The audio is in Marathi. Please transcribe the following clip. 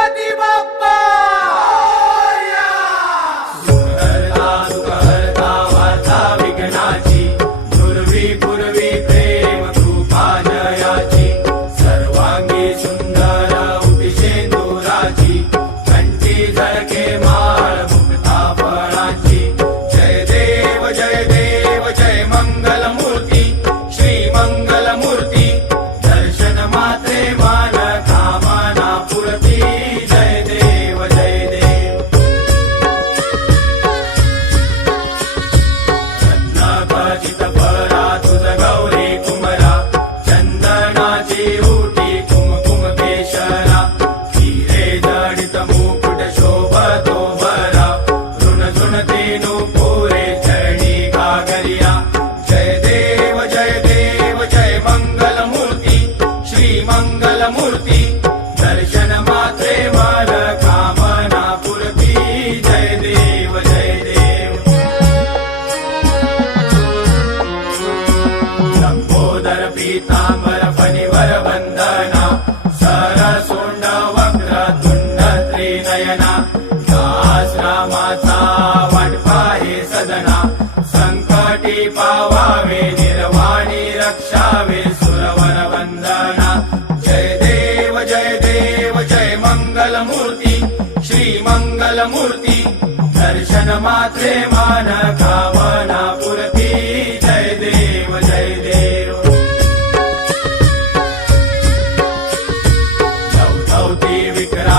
गणपती बाप्पा सुखहर्ता सुखहर्ता वार्ता विघ्नाची पूर्वी पूर्वी प्रेम कृपा जयाची सर्वांगी सुंदर उपिशेंदुराची कंठी झळके माळ मुक्ता फळाची जय देव जय देव जय मंगल मूर्ती श्री मंगल मूर्ती दर्शन मात्रे मान कामना पुरती जय देव जय देव चंदनाचित परा तुझ गौरी कुमरा चंदनाची उटी कुमकुम केशरा हिरे जडित मुकुट शोभतो बरा ऋण झुणती नुपुरे चरणी घागरिया जय देव जय देव जय मंगल मूर्ती श्री मंगल मूर्ती दर्शन मात्रे मन कामना पुरती जय देव जय देव लंबोदर पीतांबर फणिवर वंदना सरसोंड वक्र तुंड त्रिनयना दास रामाचा वाटपा हे सदना संकटी पावावे निर्वाणी रक्षावे सुरवर वंदना जय देव जय देव जय मंगल मूर्ती श्री मंगल मूर्ती दर्शन मात्रे मान कामना पुरती जय देव जय देव लवलवती विक्र